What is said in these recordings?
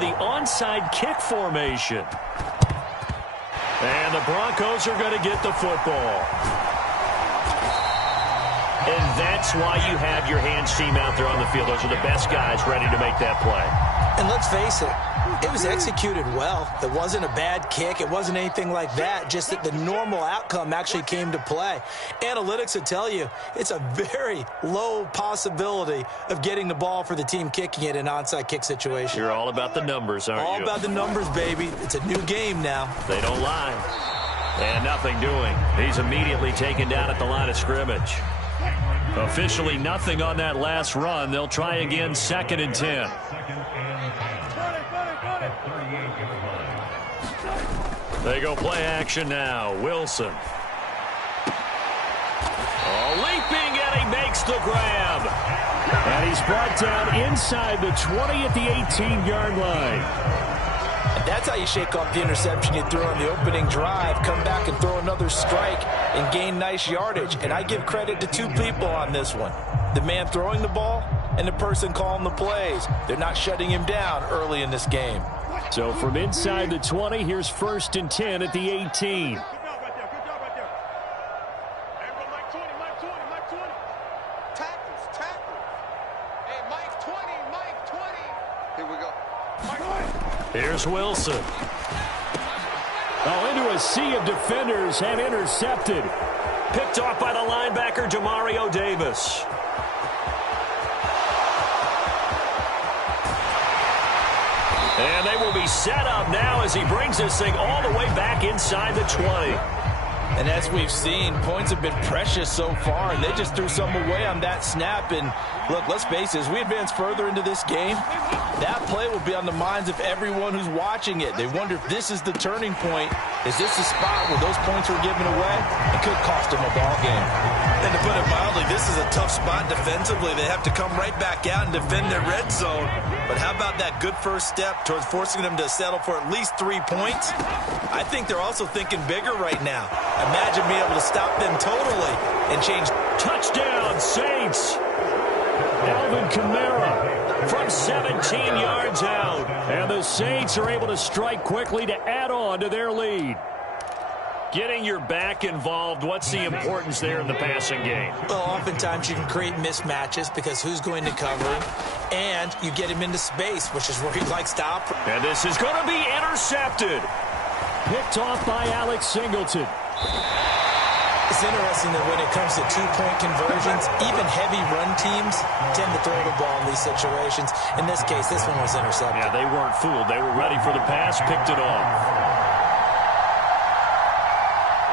the onside kick formation. And the Broncos are going to get the football. And that's why you have your hands team out there on the field. Those are the best guys ready to make that play. And let's face it, it was executed well. It wasn't a bad kick. It wasn't anything like that. Just that the normal outcome actually came to play. Analytics will tell you it's a very low possibility of getting the ball for the team kicking it in an onside kick situation. You're all about the numbers, aren't you? All about the numbers, baby. It's a new game now. They don't lie. And nothing doing. He's immediately taken down at the line of scrimmage. Officially nothing on that last run. They'll try again, 2nd and 10. They go play action now. Wilson. Oh, leaping, and he makes the grab. And he's brought down inside the 20 at the 18-yard line. And that's how you shake off the interception you threw on the opening drive. Come back and throw another strike and gain nice yardage. And I give credit to two people on this one. The man throwing the ball and the person calling the plays. They're not shutting him down early in this game. So from inside the 20, here's 1st and 10 at the 18. Here's Wilson. Oh, into a sea of defenders and intercepted. Picked off by the linebacker, Demario Davis. And they will be set up now as he brings this thing all the way back inside the 20. And as we've seen, points have been precious so far, and they just threw some away on that snap. And look, let's face it, as we advance further into this game, that play will be on the minds of everyone who's watching it. They wonder if this is the turning point. Is this the spot where those points were given away? It could cost them a ball game. And to put it mildly, this is a tough spot defensively. They have to come right back out and defend their red zone. But how about that good first step towards forcing them to settle for at least 3 points? I think they're also thinking bigger right now. Imagine being able to stop them totally and change. Touchdown, Saints. Alvin Kamara from 17 yards out. And the Saints are able to strike quickly to add on to their lead. Getting your back involved, what's the importance there in the passing game? Well, oftentimes you can create mismatches because who's going to cover him, and you get him into space, which is where he likes to operate. And this is going to be intercepted. Picked off by Alex Singleton. It's interesting that when it comes to two-point conversions, even heavy run teams tend to throw the ball in these situations. In this case, this one was intercepted. Yeah, they weren't fooled. They were ready for the pass, picked it off.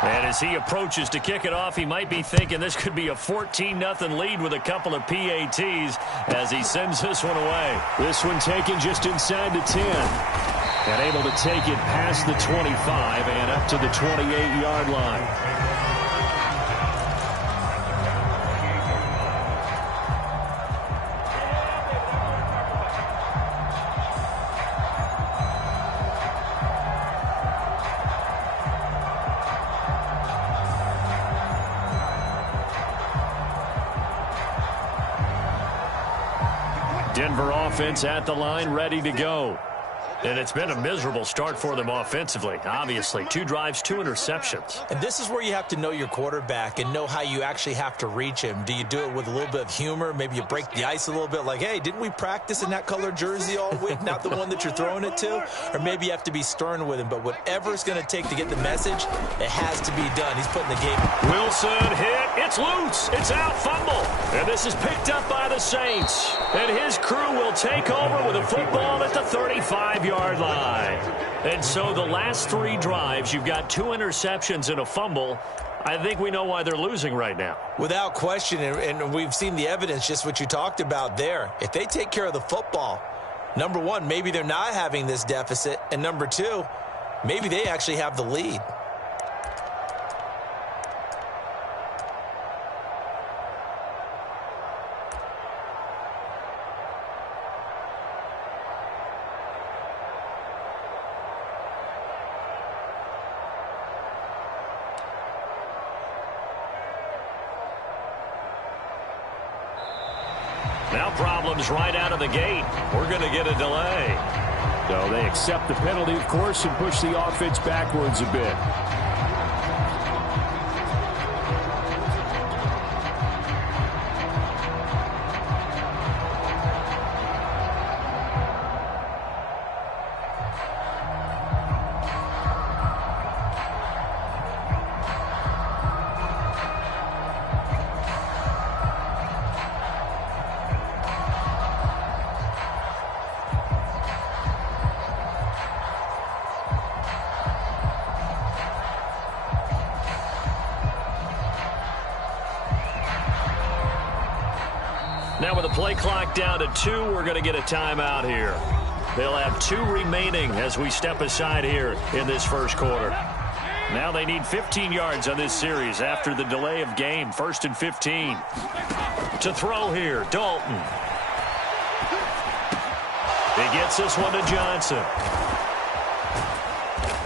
And as he approaches to kick it off, he might be thinking this could be a 14-0 lead with a couple of PATs as he sends this one away. This one taken just inside the 10. And able to take it past the 25 and up to the 28-yard line. Denver offense at the line, ready to go. And it's been a miserable start for them offensively. Obviously, 2 drives, 2 interceptions. And this is where you have to know your quarterback and know how you actually have to reach him. Do you do it with a little bit of humor? Maybe you break the ice a little bit like, hey, didn't we practice in that colored jersey all week? Not the one that you're throwing it to? Or maybe you have to be stern with him. But whatever it's going to take to get the message, it has to be done. He's putting the game. Wilson hit. It's loose. It's out. Fumble. And this is picked up by the Saints. And his crew will take over with a football at the 35-yard line. And so the last 3 drives, you've got 2 interceptions and a fumble. I think we know why they're losing right now. Without question, and we've seen the evidence, just what you talked about there. If they take care of the football, number one, maybe they're not having this deficit. And number 2, maybe they actually have the lead. Now problems right out of the gate. We're going to get a delay. So they accept the penalty, of course, and push the offense backwards a bit. Now with the play clock down to 2, we're going to get a timeout here. They'll have 2 remaining as we step aside here in this first quarter. Now they need 15 yards on this series after the delay of game. 1st and 15. To throw here, Dalton. He gets this one to Johnson.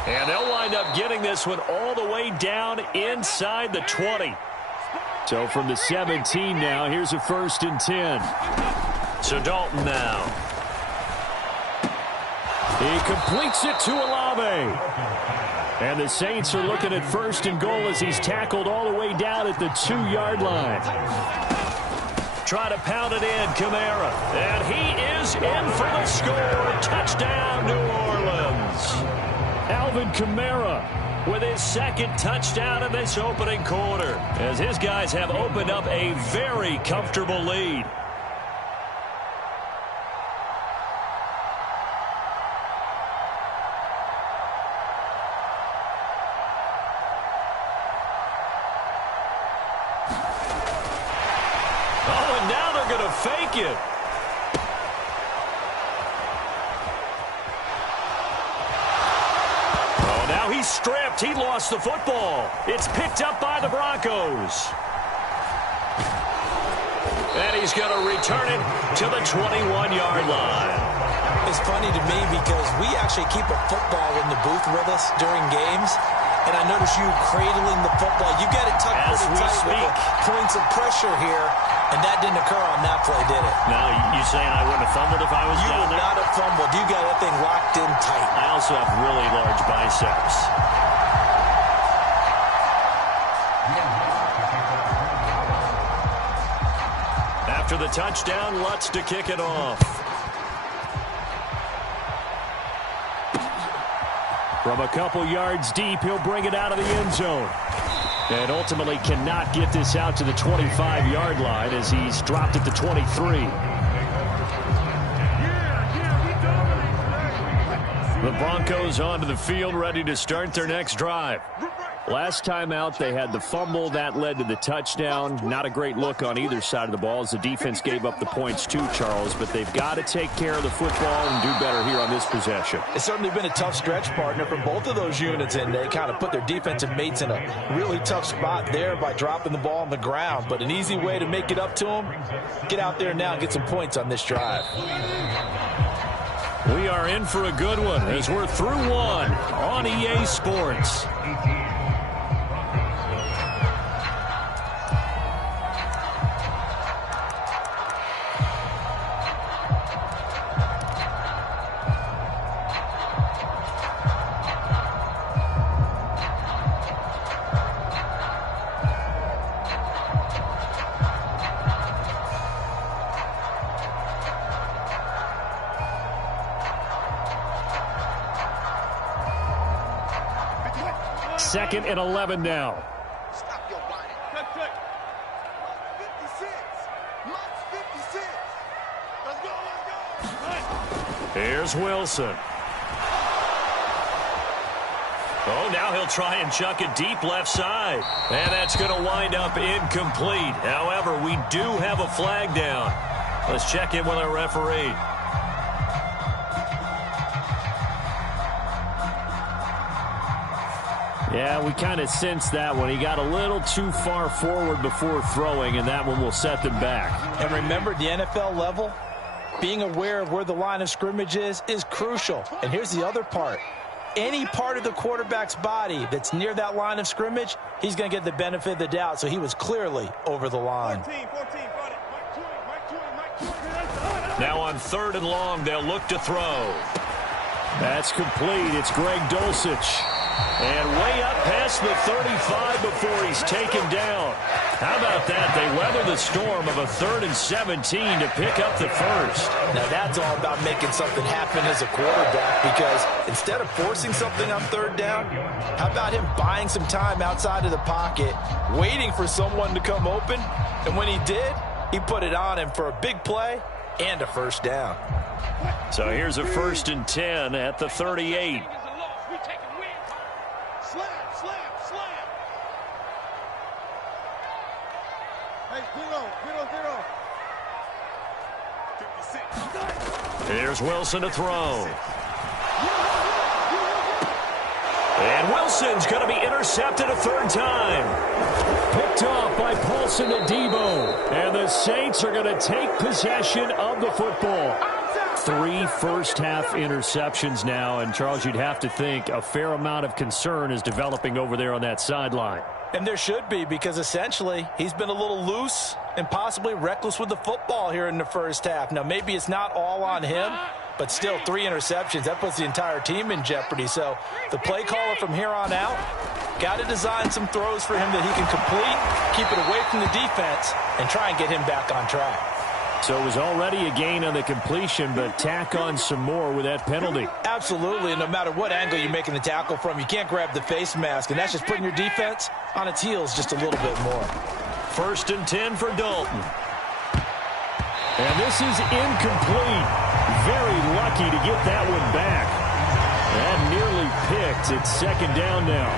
And they'll wind up getting this one all the way down inside the 20. So from the 17 now, here's a 1st and 10. So Dalton now. He completes it to Olave. And the Saints are looking at 1st and goal as he's tackled all the way down at the 2-yard line. Try to pound it in, Kamara. And he is in for the score. Touchdown, New Orleans. Alvin Kamara with his 2nd touchdown in this opening quarter, as his guys have opened up a very comfortable lead. Oh, and now they're going to fake it. Now he's stripped. He lost the football. It's picked up by the Broncos. And he's going to return it to the 21-yard line. It's funny to me because we actually keep a football in the booth with us during games. And I notice you cradling the football. You got it tucked pretty tight with the points of pressure here. And that didn't occur on that play, did it? No, you saying I wouldn't have fumbled if I was down there? You would not have fumbled. You got that thing locked in tight. I also have really large biceps. After the touchdown, Lutz to kick it off. From a couple yards deep, he'll bring it out of the end zone. And ultimately cannot get this out to the 25-yard line as he's dropped at the 23. The Broncos onto the field, ready to start their next drive. Last time out, they had the fumble. That led to the touchdown. Not a great look on either side of the ball as the defense gave up the points too, Charles. But they've got to take care of the football and do better here on this possession. It's certainly been a tough stretch, partner, for both of those units, and they kind of put their defensive mates in a really tough spot there by dropping the ball on the ground. But an easy way to make it up to them, get out there now and get some points on this drive. We are in for a good one as we're through one on EA Sports. Second and 11 now. Stop your whining. Check. 56. Max 56. Let's go. Here's Wilson. Oh, now he'll try and chuck it deep left side. And that's going to wind up incomplete. However, we do have a flag down. Let's check in with our referee. Yeah, we kind of sensed that one. He got a little too far forward before throwing, and that one will set them back. And remember, the NFL level, being aware of where the line of scrimmage is crucial. And here's the other part. Any part of the quarterback's body that's near that line of scrimmage, he's going to get the benefit of the doubt. So he was clearly over the line. 14, got it. Mike 20. Now on 3rd and long, they'll look to throw. That's complete. It's Greg Dulcich. And way up past the 35 before he's taken down. How about that? They weather the storm of a 3rd and 17 to pick up the first. Now that's all about making something happen as a quarterback, because instead of forcing something on 3rd down, how about him buying some time outside of the pocket, waiting for someone to come open, and when he did, he put it on him for a big play and a first down. So here's a 1st and 10 at the 38. Here's Wilson to throw. And Wilson's going to be intercepted a 3rd time. Picked off by Paulson Adebo. And the Saints are going to take possession of the football. 3 first-half interceptions now. And, Charles, you'd have to think a fair amount of concern is developing over there on that sideline. And there should be, because essentially he's been a little loose and possibly reckless with the football here in the first half. Now, maybe it's not all on him, but still 3 interceptions. That puts the entire team in jeopardy. So the play caller from here on out got to design some throws for him that he can complete, keep it away from the defense, and try and get him back on track. So it was already a gain on the completion, but tack on some more with that penalty. Absolutely, and no matter what angle you're making the tackle from, you can't grab the face mask, and that's just putting your defense on its heels just a little bit more. 1st and 10 for Dalton. And this is incomplete. Very lucky to get that one back. That nearly picked. It's 2nd down now.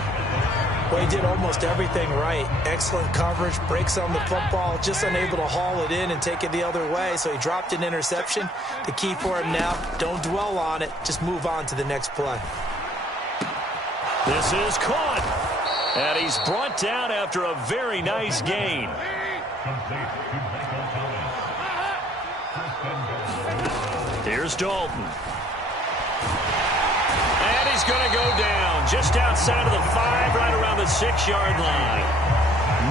Well, he did almost everything right. Excellent coverage, breaks on the football, just unable to haul it in and take it the other way. So he dropped an interception. The key for him now, don't dwell on it. Just move on to the next play. This is caught. And he's brought down after a very nice gain. Here's Dalton. And he's going to go down just outside of the 5, right around the 6-yard line.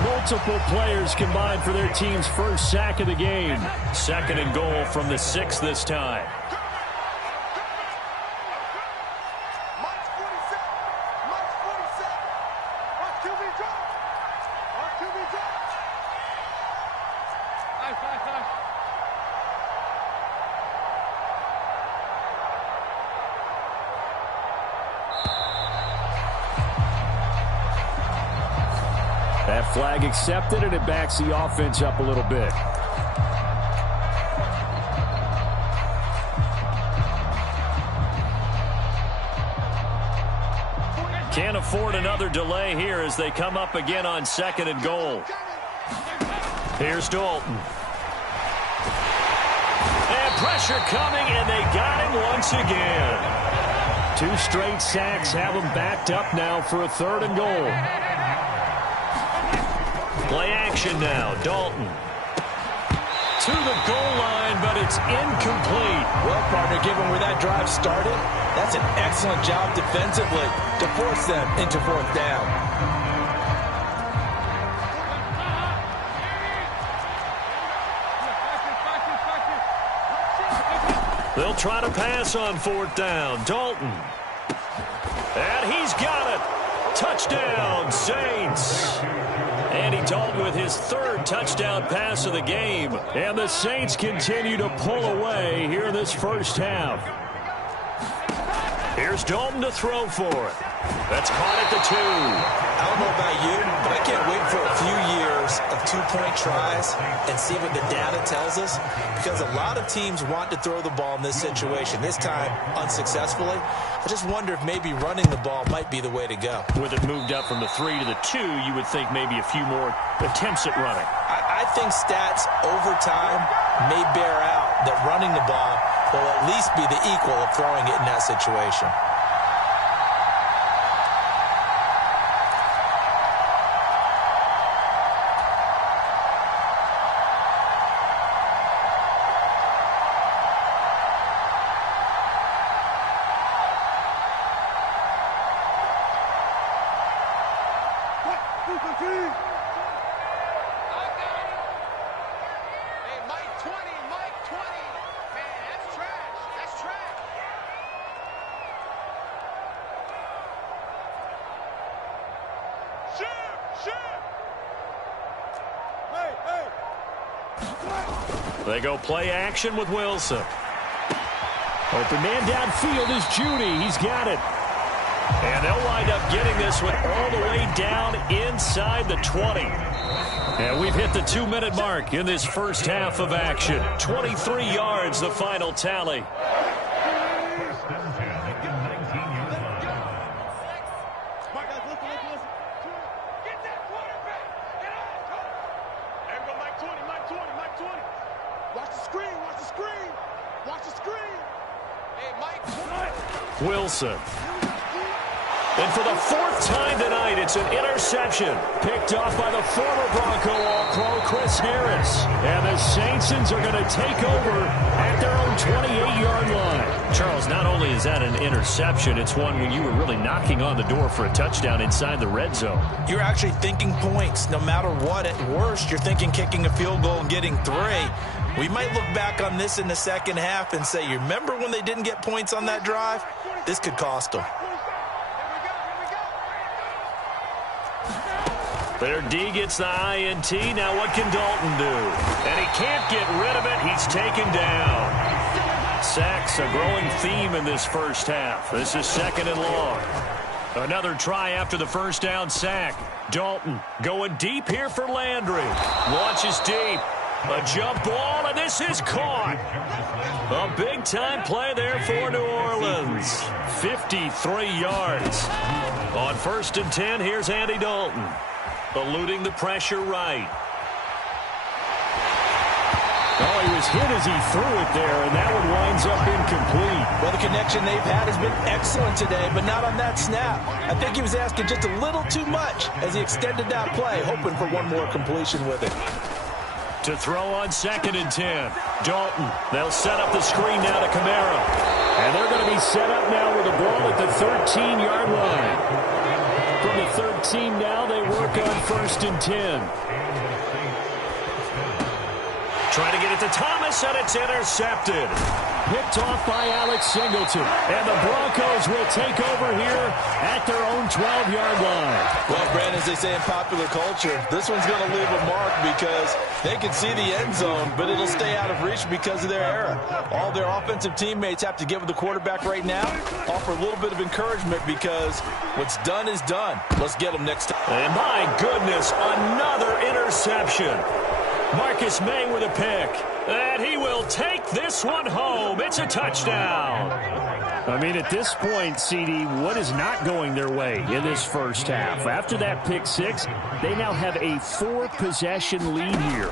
Multiple players combined for their team's first sack of the game. 2nd and goal from the 6 this time. That flag accepted, and it backs the offense up a little bit. Can't afford another delay here as they come up again on 2nd and goal. Here's Dalton. And pressure coming, and they got him once again. 2 straight sacks have him backed up now for a 3rd and goal. Play action now. Dalton. To the goal line, but it's incomplete. Well, partner, given where that drive started, that's an excellent job defensively to force them into 4th down. They'll try to pass on 4th down. Dalton. And he's got it. Touchdown, Saints. Andy Dalton with his 3rd touchdown pass of the game. And the Saints continue to pull away here in this first half. Here's Dalton to throw for it. That's caught at the 2. I don't know about you, but I can't wait for a few years of 2-point tries and see what the data tells us, because a lot of teams want to throw the ball in this situation. This time, unsuccessfully. I just wonder if maybe running the ball might be the way to go. With it moved up from the 3 to the 2, you would think maybe a few more attempts at running. I think stats over time may bear out that running the ball will at least be the equal of throwing it in that situation. They go play action with Wilson. Open man downfield is Judy. He's got it. And they'll wind up getting this one all the way down inside the 20. And we've hit the 2-minute mark in this first half of action. 23 yards, the final tally. Wilson. And for the fourth time tonight, it's an interception. Picked off by the former Bronco All-Pro, Chris Harris. And the Saintsons are going to take over at their own 28-yard line. Charles, not only is that an interception, it's one when you were really knocking on the door for a touchdown inside the red zone. You're actually thinking points. No matter what, at worst, you're thinking kicking a field goal and getting 3. We might look back on this in the second half and say, you remember when they didn't get points on that drive? This could cost them. Their D gets the INT. Now what can Dalton do? And he can't get rid of it. He's taken down. Sacks, a growing theme in this first half. This is 2nd and long. Another try after the first down sack. Dalton going deep here for Landry. Launches deep. A jump ball, and this is caught. A big-time play there for New Orleans. 53 yards. On 1st and 10, here's Andy Dalton. Eluding the pressure right. Oh, he was hit as he threw it there, and that one winds up incomplete. Well, the connection they've had has been excellent today, but not on that snap. I think he was asking just a little too much as he extended that play, hoping for one more completion with it. To throw on 2nd and 10. Dalton. They'll set up the screen now to Kamara. And they're going to be set up now with the ball at the 13-yard line. From the 13 now, they work on 1st and 10. Trying to get it to Thomas, and it's intercepted. Picked off by Alex Singleton. And the Broncos will take over here at their own 12-yard line. Well, Brandon, as they say in popular culture, this one's going to leave a mark because they can see the end zone, but it'll stay out of reach because of their error. All their offensive teammates have to give the quarterback right now, offer a little bit of encouragement because what's done is done. Let's get them next time. And my goodness, another interception. Marcus May with a pick. And he will take this one home. It's a touchdown. I mean, at this point, CD, what is not going their way in this first half? After that pick 6, they now have a 4-possession lead here.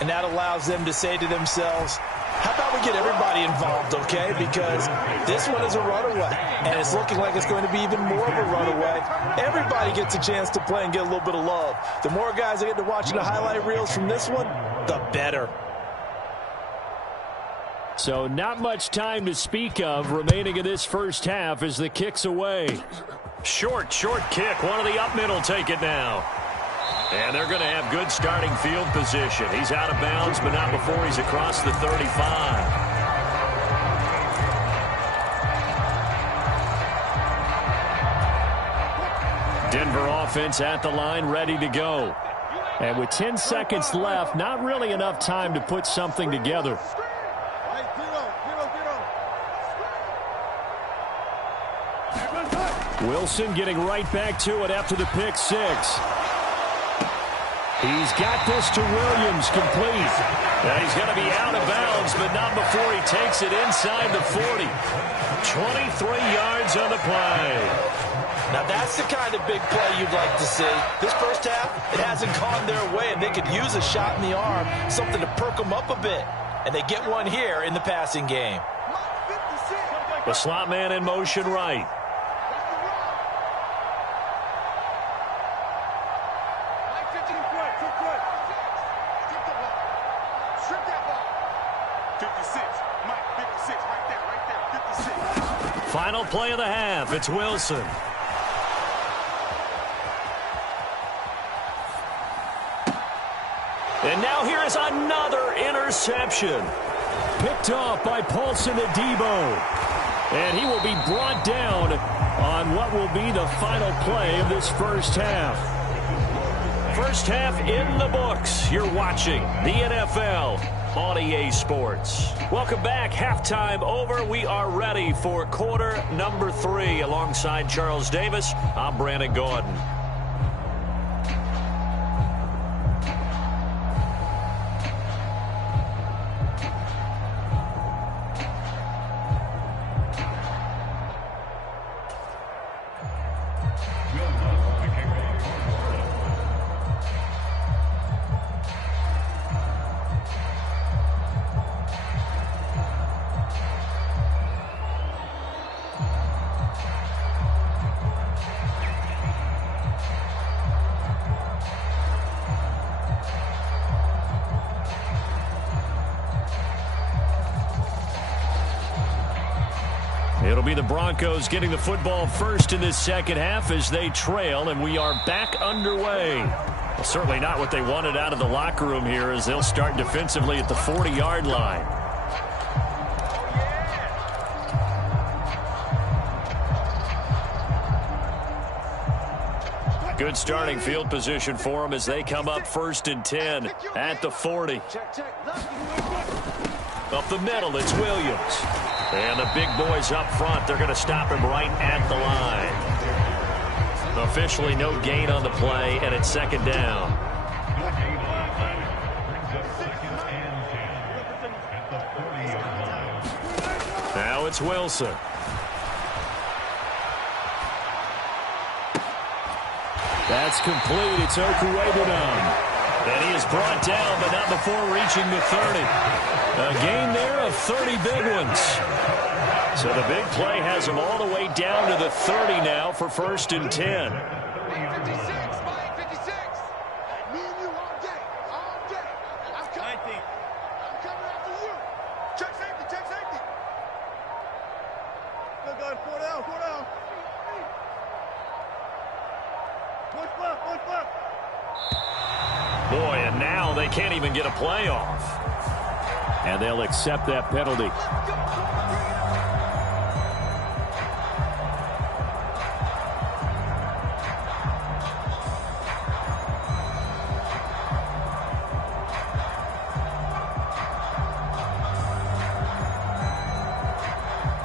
And that allows them to say to themselves, how about we get everybody involved, okay? Because this one is a runaway, and it's looking like it's going to be even more of a runaway. Everybody gets a chance to play and get a little bit of love. The more guys I get to watching the highlight reels from this one, the better. So not much time to speak of remaining in this first half as the kick's away. Short kick. One of the up middle take it now. And they're going to have good starting field position. He's out of bounds, but not before he's across the 35. Denver offense at the line, ready to go. And with 10 seconds left, not really enough time to put something together. Wilson getting right back to it after the pick 6. He's got this to Williams, complete. Now he's going to be out of bounds, but not before he takes it inside the 40. 23 yards on the play. Now that's the kind of big play you'd like to see. This first half, it hasn't gone their way, and they could use a shot in the arm, something to perk them up a bit. And they get one here in the passing game. The slot man in motion right. Final play of the half. It's Wilson. And now here is another interception. Picked off by Paulson Adebo. And he will be brought down on what will be the final play of this first half. First half in the books. You're watching the NFL on EA Sports. Welcome back. Halftime over. We are ready for quarter number 3. Alongside Charles Davis, I'm Brandon Gordon. It'll be the Broncos getting the football first in this second half as they trail, and we are back underway. Well, certainly not what they wanted out of the locker room here as they'll start defensively at the 40-yard line. Good starting field position for them as they come up 1st and 10 at the 40. Up the middle, it's Williams. And the big boys up front, they're going to stop him right at the line. Officially no gain on the play, and it's 2nd down. Now it's Wilson. That's complete. It's Okuwebunam. And he is brought down, but not before reaching the 30. A gain there of 30 big ones. So the big play has him all the way down to the 30 now for 1st and 10. Boy, and now they can't even get a play off. And they'll accept that penalty.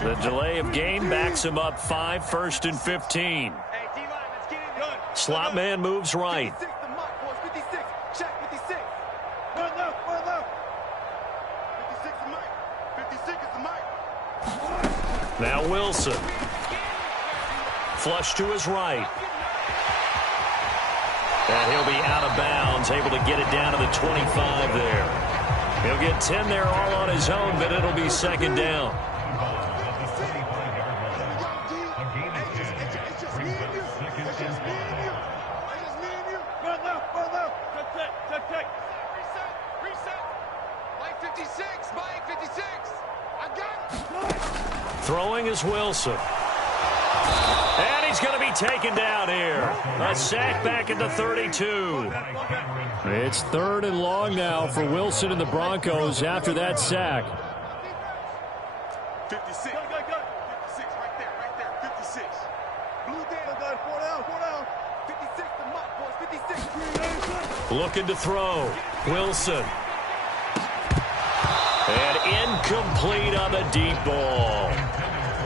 The delay of game backs him up 5, 1st and 15. Slot man moves right. Now Wilson. Flush to his right. And he'll be out of bounds, able to get it down to the 25 there. He'll get 10 there all on his own, but it'll be 2nd down. Throwing is Wilson. And he's going to be taken down here. A sack back at the 32. It's 3rd and long now for Wilson and the Broncos after that sack. 56. 56 right there. 56. Blue down, 4 down. 56 the mark, boys. 56. Looking to throw. Wilson. And incomplete on the deep ball.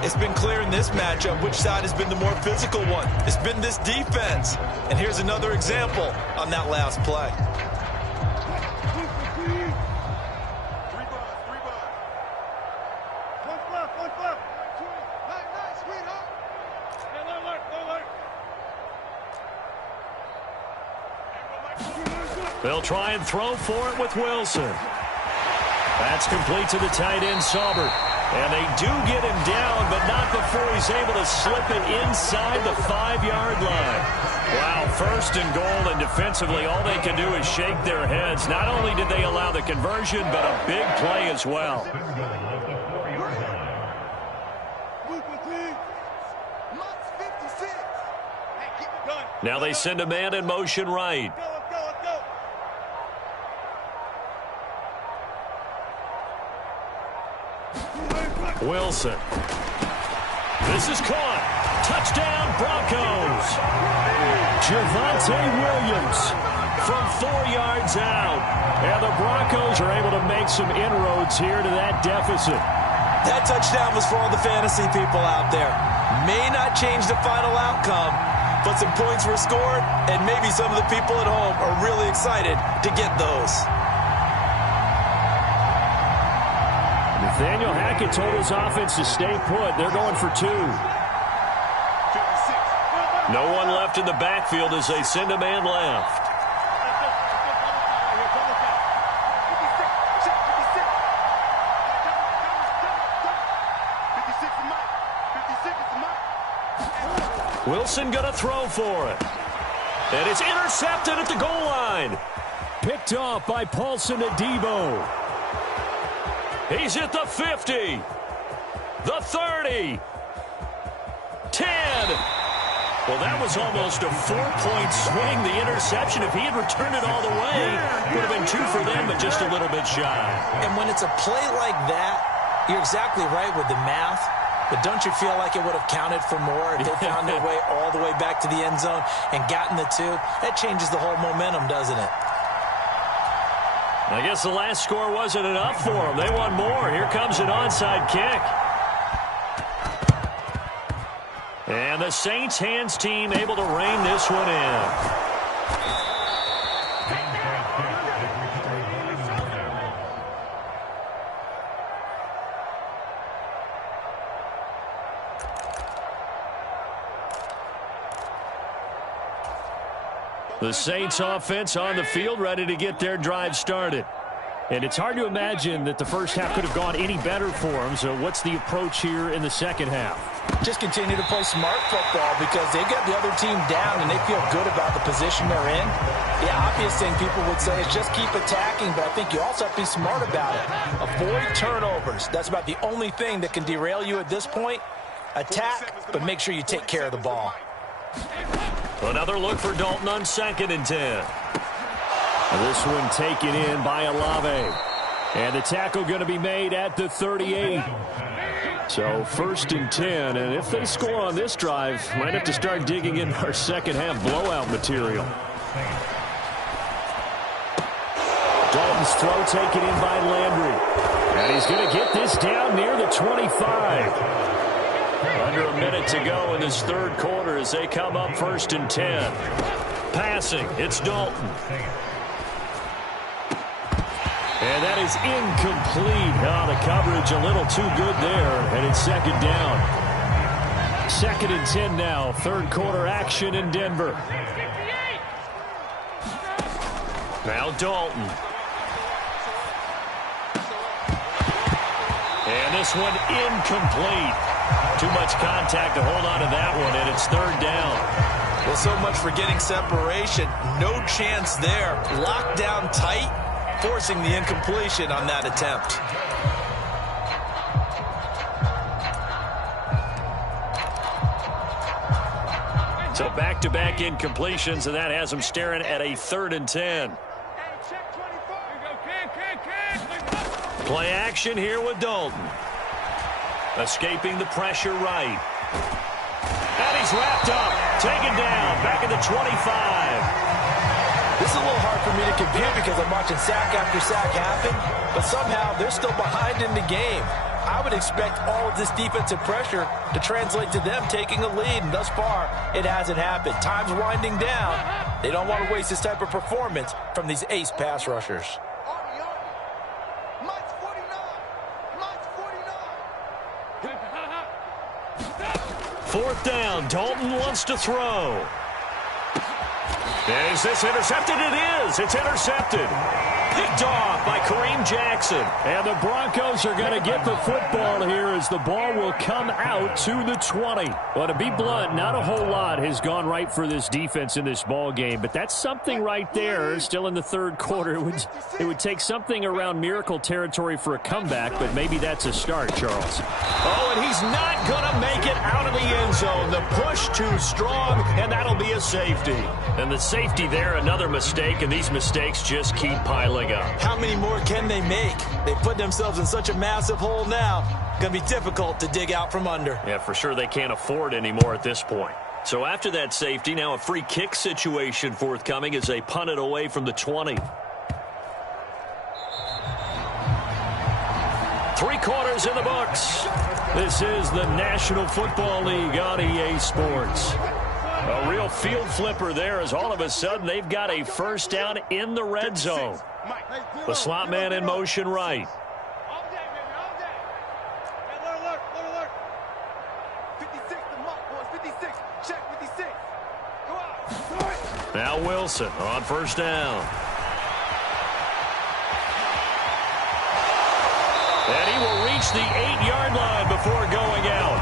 It's been clear in this matchup which side has been the more physical one. It's been this defense. And here's another example on that last play. 3 bars. 1 flip. Nice, sweetheart. They'll try and throw for it with Wilson. That's complete to the tight end, Saubert. And they do get him down, but not before he's able to slip it inside the 5-yard line. Wow, 1st and goal, and defensively all they can do is shake their heads. Not only did they allow the conversion, but a big play as well. Now they send a man in motion right. Wilson. This is caught. Touchdown, Broncos. Javonte Williams from 4 yards out. And the Broncos are able to make some inroads here to that deficit. That touchdown was for all the fantasy people out there. May not change the final outcome, but some points were scored, and maybe some of the people at home are really excited to get those. Nathaniel Hackett told his offense to stay put. They're going for 2. No one left in the backfield as they send a man left. Wilson going to throw for it. And it's intercepted at the goal line. Picked off by Paulson Adebo. He's at the 50. The 30. 10. Well, that was almost a 4-point swing, the interception. If he had returned it all the way, would have been 2 for them, but just a little bit shy. And when it's a play like that, you're exactly right with the math. But don't you feel like it would have counted for more if they found their way all the way back to the end zone and gotten the 2? That changes the whole momentum, doesn't it? I guess the last score wasn't enough for them. They want more. Here comes an onside kick. And the Saints hands team able to rein this one in. The Saints offense on the field, ready to get their drive started. And it's hard to imagine that the first half could have gone any better for them. So what's the approach here in the second half? Just continue to play smart football because they got the other team down and they feel good about the position they're in. The obvious thing people would say is just keep attacking, but I think you also have to be smart about it. Avoid turnovers. That's about the only thing that can derail you at this point. Attack, but make sure you take care of the ball. Another look for Dalton on 2nd and 10. This one taken in by Olave. And the tackle going to be made at the 38. So 1st and 10. And if they score on this drive, might have to start digging in our second half blowout material. Dalton's throw taken in by Landry. And he's going to get this down near the 25. Under a minute to go in this 3rd quarter as they come up 1st and 10. Passing, it's Dalton. And that is incomplete. Oh, the coverage a little too good there, and it's 2nd down. 2nd and 10 now, 3rd quarter action in Denver. Now Dalton. And this one incomplete. Too much contact to hold on to that one, and it's 3rd down. Well, so much for getting separation. No chance there. Locked down tight, forcing the incompletion on that attempt. So back-to-back incompletions, and that has them staring at a 3rd and 10. Play action here with Dalton. Escaping the pressure right. And he's wrapped up. Taken down. Back at the 25. This is a little hard for me to compute because I'm watching sack after sack happen, but somehow they're still behind in the game. I would expect all of this defensive pressure to translate to them taking a lead, and thus far, it hasn't happened. Time's winding down. They don't want to waste this type of performance from these ace pass rushers. 4th down. Dalton wants to throw. Is this intercepted? It is. It's intercepted. Picked off by Kareem Jackson. And the Broncos are going to get the football here as the ball will come out to the 20. Well, to be blunt, not a whole lot has gone right for this defense in this ball game, but that's something right there. Still in the 3rd quarter. It would take something around miracle territory for a comeback, but maybe that's a start, Charles. Oh, and he's not going to make it out of the end zone. The push too strong, and that'll be a safety. And the safety there, another mistake, and these mistakes just keep piling up. How many more can they make? They put themselves in such a massive hole now. Going to be difficult to dig out from under. Yeah, for sure they can't afford anymore at this point. So after that safety, now a free kick situation forthcoming as they punt it away from the 20. 3 quarters in the books. This is the National Football League on EA Sports. A real field flipper there as all of a sudden they've got a first down in the red zone. The slot man in motion right. Now Wilson on first down. And he will reach the 8-yard line before going out.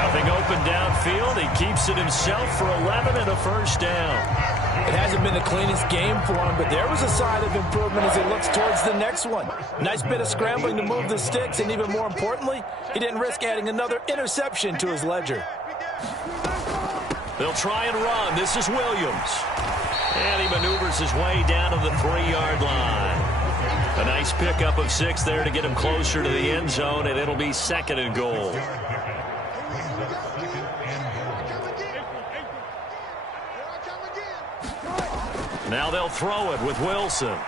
Nothing open downfield. He keeps it himself for 11 and a first down. It hasn't been the cleanest game for him, but there was a sign of improvement as he looks towards the next one. Nice bit of scrambling to move the sticks, and even more importantly, he didn't risk adding another interception to his ledger. They'll try and run. This is Williams. And he maneuvers his way down to the 3-yard line. A nice pickup of 6 there to get him closer to the end zone, and it'll be 2nd and goal. Now they'll throw it with Wilson. And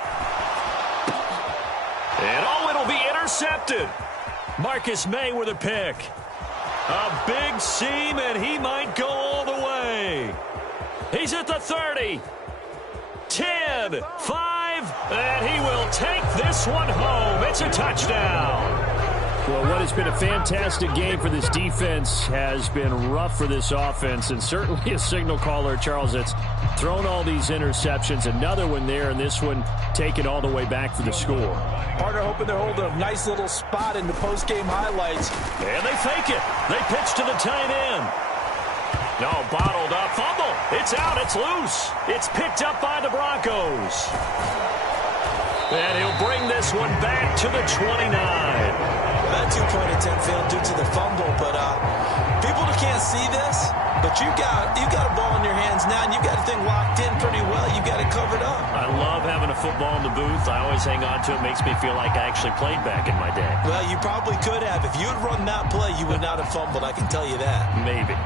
oh, it'll be intercepted. Marcus May with a pick. A big seam, and he might go all the way. He's at the 30. 10, 5, and he will take this one home. It's a touchdown. Well, what has been a fantastic game for this defense has been rough for this offense, and certainly a signal caller, Charles, that's thrown all these interceptions. Another one there, and this one taken all the way back for the score. Partner hoping they're holding a nice little spot in the post-game highlights. And they fake it. They pitch to the tight end. No, bottled up. Fumble. It's out. It's loose. It's picked up by the Broncos. And he'll bring this one back to the 29. Well, that 2-point attempt failed due to the fumble, but people that can't see this, but you got a ball in your hands now, and you got the thing locked in pretty well. You got it covered up. I love having a football in the booth. I always hang on to it. Makes me feel like I actually played back in my day. Well, you probably could have. If you had run that play, you would not have fumbled. I can tell you that. Maybe.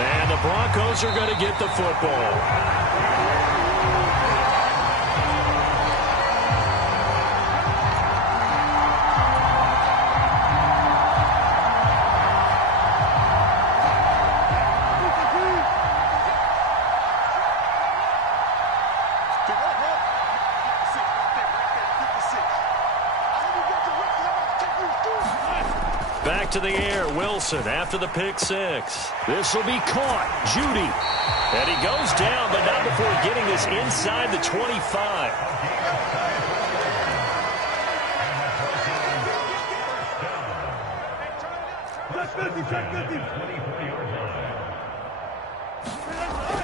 And the Broncos are going to get the football. Back to the air, Wilson after the pick 6. This will be caught. Judy. And he goes down, but not before getting this inside the 25.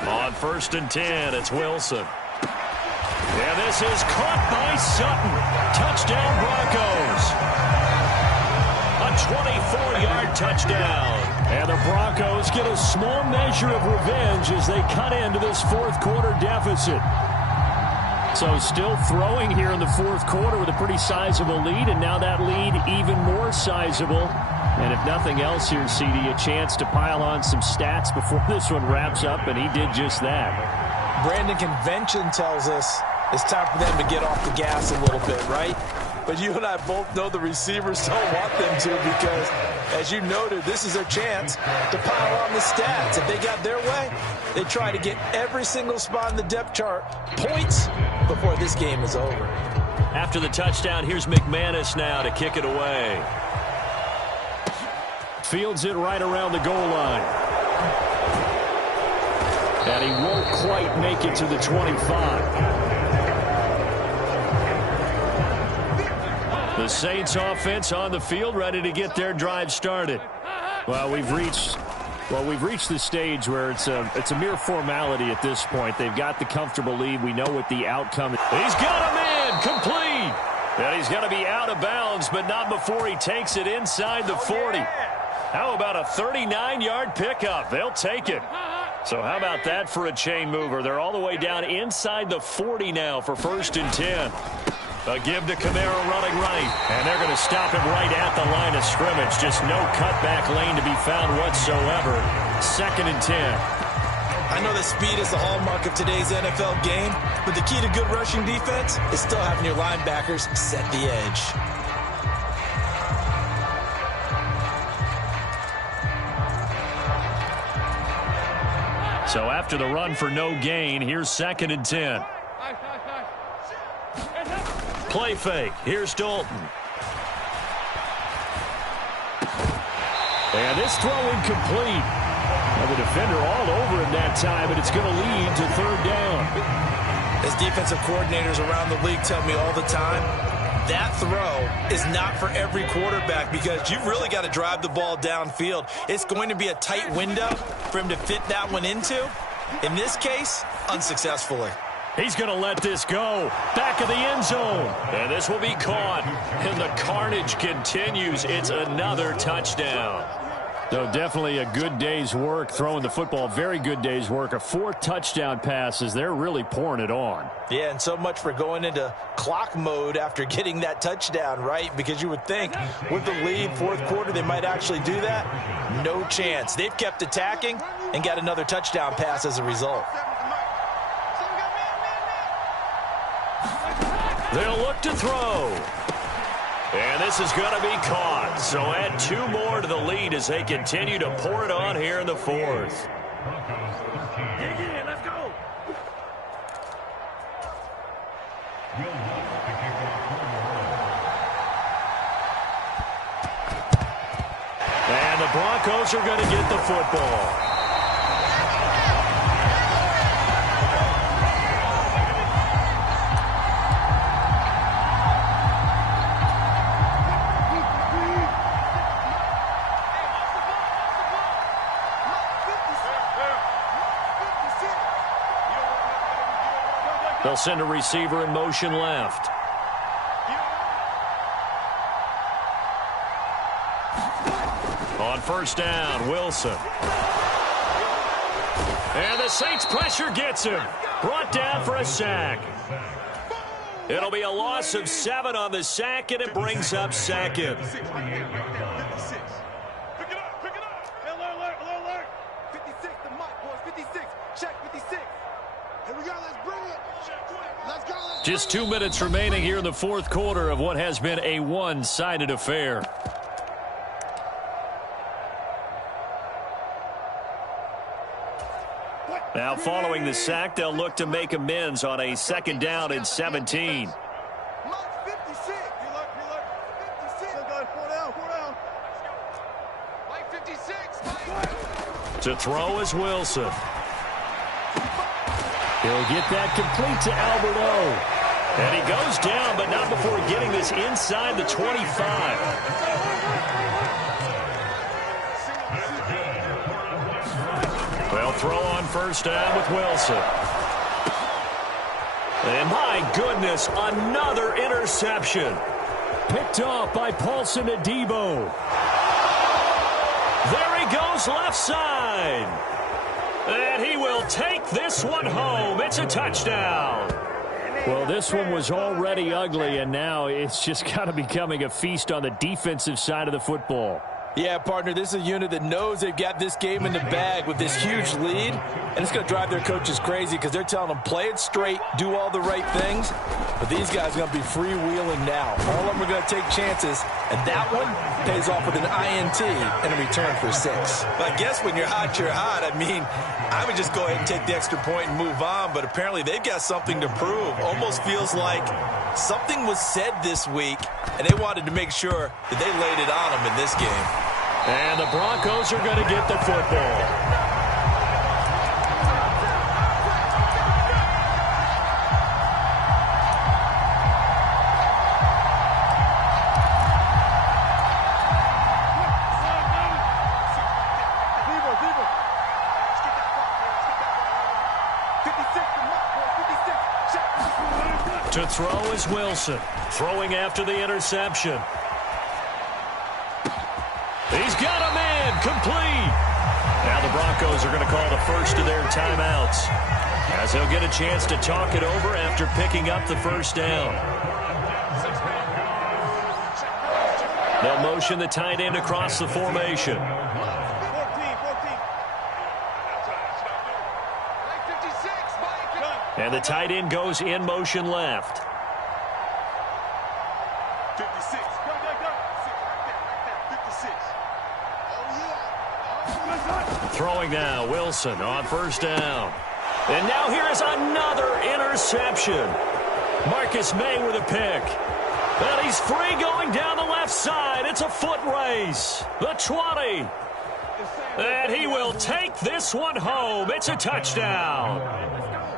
On 1st and 10, it's Wilson. And this is caught by Sutton. Touchdown, Broncos. A 24-yard touchdown. And the Broncos get a small measure of revenge as they cut into this 4th quarter deficit. So still throwing here in the 4th quarter with a pretty sizable lead, and now that lead even more sizable. And if nothing else here, CD, a chance to pile on some stats before this one wraps up, and he did just that. Brandon, convention tells us it's time for them to get off the gas a little bit, right? But you and I both know the receivers don't want them to because, as you noted, this is their chance to pile on the stats. If they got their way, they try to get every single spot in the depth chart points before this game is over. After the touchdown, here's McManus now to kick it away. Fields it right around the goal line. And he won't quite make it to the 25. The Saints offense on the field, ready to get their drive started. Well, we've reached the stage where it's a mere formality at this point. They've got the comfortable lead. We know what the outcome is. He's got him in, complete. And he's going to be out of bounds, but not before he takes it inside the 40. How about a 39-yard pickup? They'll take it. So how about that for a chain mover? They're all the way down inside the 40 now for 1st and 10. A give to Kamara running right. And they're going to stop him right at the line of scrimmage. Just no cutback lane to be found whatsoever. 2nd and 10. I know that speed is the hallmark of today's NFL game, but the key to good rushing defense is still having your linebackers set the edge. So after the run for no gain, here's 2nd and 10. Play fake. Here's Dalton. And this throw incomplete. Well, the defender all over him that time, but it's going to lead to 3rd down. As defensive coordinators around the league tell me all the time, that throw is not for every quarterback because you've really got to drive the ball downfield. It's going to be a tight window for him to fit that one into. In this case, unsuccessfully. He's going to let this go. Back of the end zone. And this will be caught. And the carnage continues. It's another touchdown. So definitely a good day's work throwing the football. Very good day's work. A 4th touchdown passes. They're really pouring it on. Yeah, and so much for going into clock mode after getting that touchdown, right? Because you would think with the lead, 4th quarter, they might actually do that. No chance. They've kept attacking and got another touchdown pass as a result. They'll look to throw. And this is going to be caught. So add 2 more to the lead as they continue to pour it on here in the 4th. Let's go. And the Broncos are going to get the football. They'll send a receiver in motion left. On 1st down, Wilson. And the Saints pressure gets him. Brought down for a sack. It'll be a loss of 7 on the sack, and it brings up 2nd. Pick it up. Alert. 56, the mock boys, 56. Check 56. Here we go, let's bring it. Let's go. Just 2 minutes remaining here in the 4th quarter of what has been a one-sided affair. Now following the sack, they'll look to make amends on a 2nd down and 17. Mock 56. You look. 56. Four down. Like 56. To throw is Wilson. He'll get that complete to Alberto. And he goes down, but not before getting this inside the 25. They'll throw on 1st down with Wilson. And my goodness, another interception. Picked off by Paulson Adebo. There he goes left side. And he will take this one home. It's a touchdown. Well, this one was already ugly, and now it's just kind of becoming a feast on the defensive side of the football. Yeah, partner, this is a unit that knows they've got this game in the bag with this huge lead, and it's going to drive their coaches crazy because they're telling them play it straight, do all the right things, but these guys are going to be freewheeling now. All of them are going to take chances, and that one pays off with an INT and a return for 6. But I guess when you're hot, you're hot. I mean, I would just go ahead and take the extra point and move on, but apparently they've got something to prove. Almost feels like something was said this week, and they wanted to make sure that they laid it on them in this game. And the Broncos are going to get the football. To throw is Wilson, throwing after the interception. He's got a man, complete. Now the Broncos are going to call the first of their timeouts, as they'll get a chance to talk it over after picking up the 1st down. They'll motion the tight end across the formation. 14. And the tight end goes in motion left. 56. Go. 56. Oh, yeah. Throwing now, Wilson on first down. And now here is another interception. Marcus May with a pick. And he's free going down the left side. It's a foot race. The 20. And he will take this one home. It's a touchdown.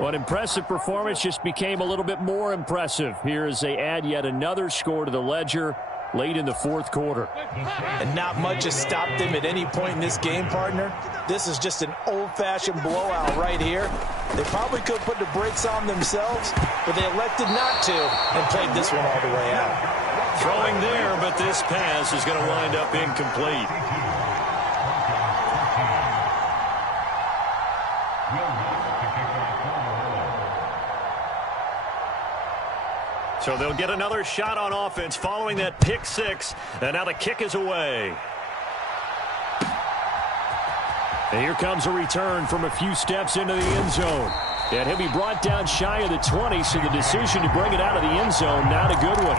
What impressive performance just became a little bit more impressive here as they add yet another score to the ledger late in the fourth quarter. And not much has stopped them at any point in this game, partner. This is just an old-fashioned blowout right here. They probably could put the brakes on themselves, but they elected not to and played this one all the way out. Throwing there, but this pass is going to wind up incomplete. So they'll get another shot on offense following that pick six. And now the kick is away. And here comes a return from a few steps into the end zone. And he'll be brought down shy of the 20, so the decision to bring it out of the end zone, not a good one.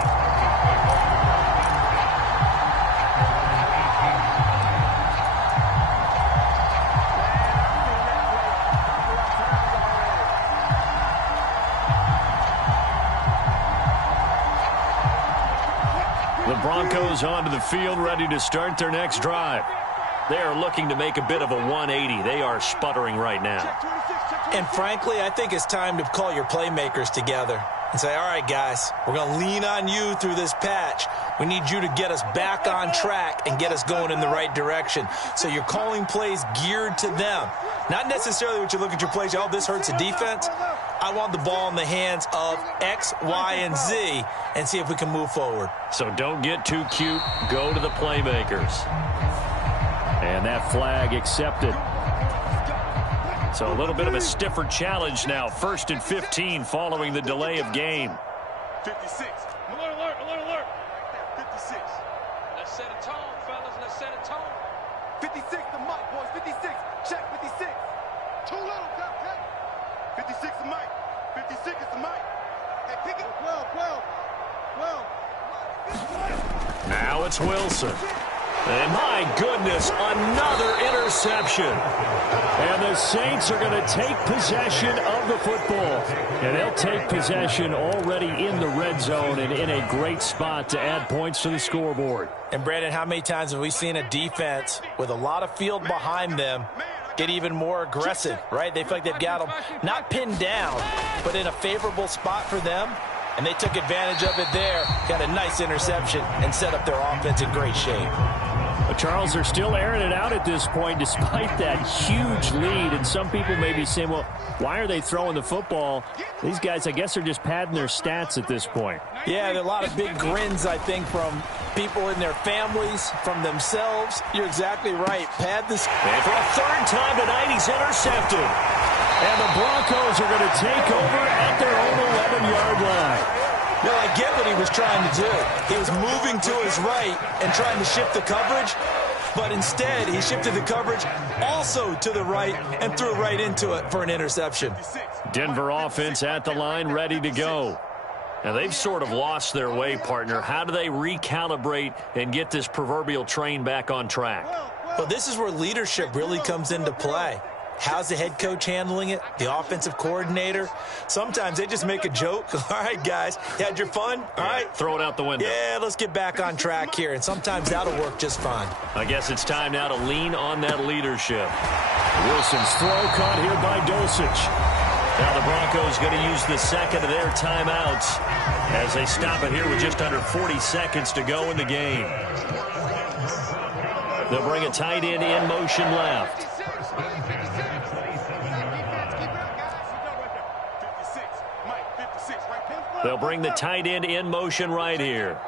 The Broncos onto the field, ready to start their next drive. They are looking to make a bit of a 180. They are sputtering right now. And frankly, I think it's time to call your playmakers together and say, all right, guys, we're going to lean on you through this patch. We need you to get us back on track and get us going in the right direction. So you're calling plays geared to them. Not necessarily what you look at your plays, oh, this hurts the defense. I want the ball in the hands of X, Y, and Z and see if we can move forward. So don't get too cute. Go to the playmakers. And that flag accepted. So a little bit of a stiffer challenge now. 1st and 15 following the delay of game. 56. Alert. 56. Let's set a tone, fellas. Let's set a tone. 56, the mic, boys. 56. Check 56. Too little, Cap. 56 the mic. 56 is the mic. Hey, pick it. 12. Now it's Wilson. And my goodness, another interception. And the Saints are going to take possession of the football. And they'll take possession already in the red zone and in a great spot to add points to the scoreboard. And, Brandon, how many times have we seen a defense with a lot of field behind them get even more aggressive, right? They feel like they've got them not pinned down, but in a favorable spot for them. And they took advantage of it there, got a nice interception, and set up their offense in great shape. But Charles, they're still airing it out at this point despite that huge lead. And some people may be saying, well, why are they throwing the football? These guys, I guess, are just padding their stats at this point. Yeah, there are a lot of big grins, I think, from people in their families, from themselves. You're exactly right. Pad this. And for a third time tonight, he's intercepted. And the Broncos are going to take over at their own 11-yard line. No, I get what he was trying to do. He was moving to his right and trying to shift the coverage, but instead he shifted the coverage also to the right and threw right into it for an interception. Denver offense at the line, ready to go. Now, they've sort of lost their way, partner. How do they recalibrate and get this proverbial train back on track? Well, this is where leadership really comes into play. How's the head coach handling it? The offensive coordinator? Sometimes they just make a joke. All right, guys, you had your fun? All right. Throw it out the window. Yeah, let's get back on track here. And sometimes that'll work just fine. I guess it's time now to lean on that leadership. Wilson's throw caught here by Dulcich. Now the Broncos going to use the second of their timeouts as they stop it here with just under 40 seconds to go in the game. They'll bring a tight end in motion left. They'll bring the tight end in motion right here.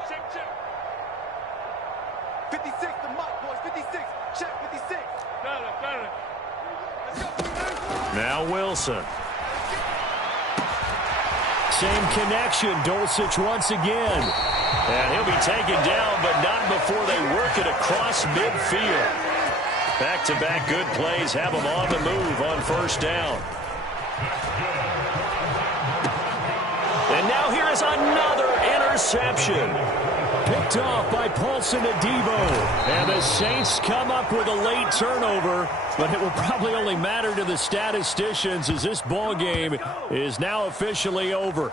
56, the mic, boys. 56. Check 56. Now Wilson. Same connection. Dulcich once again. And he'll be taken down, but not before they work it across midfield. Back-to-back good plays have them on the move on first down. And now here is another interception. Picked off by Paulson Adebo. And the Saints come up with a late turnover, but it will probably only matter to the statisticians as this ball game is now officially over.